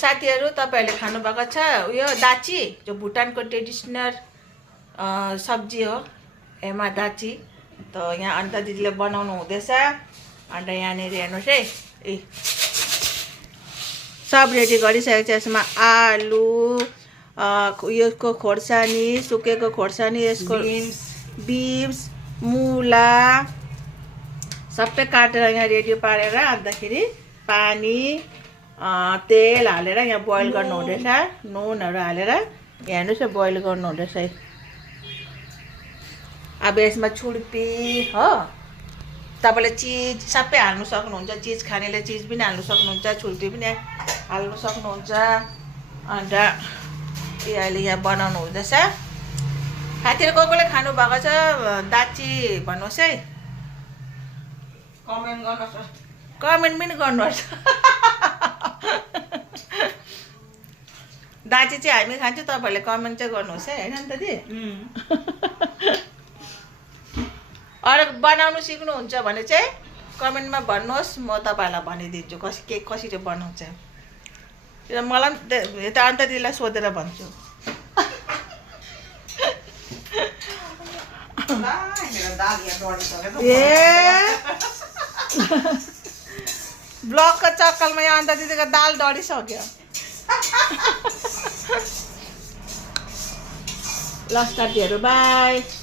साथीहरू तपाईहरुले खानु भएको छ यो दाची जो भुटानको ट्रेडिसनल सब्जी हो एमा दाची त यहाँ अन्त दिदीले बनाउनु हुँदैछ अन्त यहाँनिर हेर्नुस् है सब रेडी गरिसकेको छ यसमा आलु यसको खोर्सानी सुकेको खोर्सानी यसको बिन्स मुला सबै काटेर यहाँ रेडी पारेर अन्तखेरि पानी तेल हालेर यहाँ बोइल गर्नु हुँदैछ नुनहरु हालेर हेर्नुस् बोइल गर्नु हुँदैछ अब यसमा छुर्पी हो तपाईले चीज सबै हाल्नु सक्नुहुन्छ चीज खानेले चीज पनि हाल्नु सक्नुहुन्छ छुर्पी पनि हाल्नु सक्नुहुन्छ अन्त यो अहिले यहाँ बनाउनु हुँदैछ साथीहरु कोले खानु भएको छ दाची भन्नुस् है कमेन्ट गर्नुहोस् कमेन्ट पनि गर्नुहोस् दाची चाहिँ हामी खान्छौँ तपाईहरुले कमेन्ट चाहिँ गर्नुहोस् है हैन त दी अरु बनाउनु सिक्नुहुन्छ भने चाहिँ कमेन्टमा भन्नुहोस् म तपाईहरुलाई भनिदिन्छु कसरी बनाउँछ र मलाई त अन्त दिदीलाई सोधेर भन्छु ब्लगको चक्करमा यहाँ अन्त दिदीको दाल डढिसक्यो ल साथीहरु बाइ